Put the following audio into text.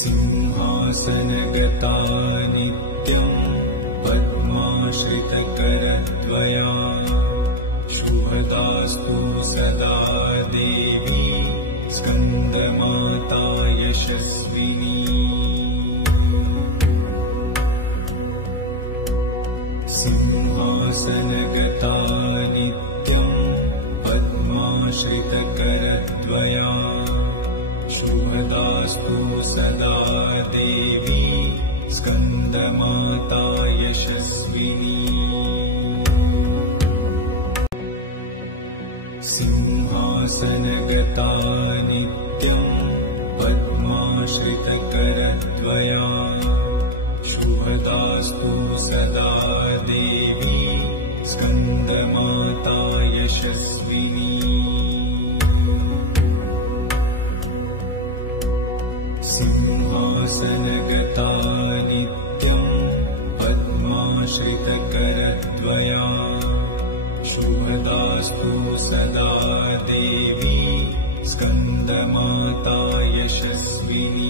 सिंहासनगता नित्यं पद्माश्रितकरद्वया शुभदास्तु सदा देवी स्कन्दमाता यशस्विनी सिंहासनगता नित्यं पद्माश्रितकरद्वया शुभदास्तु सदा देवी स्कन्दमाता यशस्विनी सिंहासनगता नित्यं पद्माश्रितकरद्वया शुभदास्तु सदा देवी स्कन्दमाता यशस्विनी सिंहासनगता नित्यं पद्माश्रितकरद्वया शुभदास्तु सदा देवी स्कन्दमाता यशस्विनी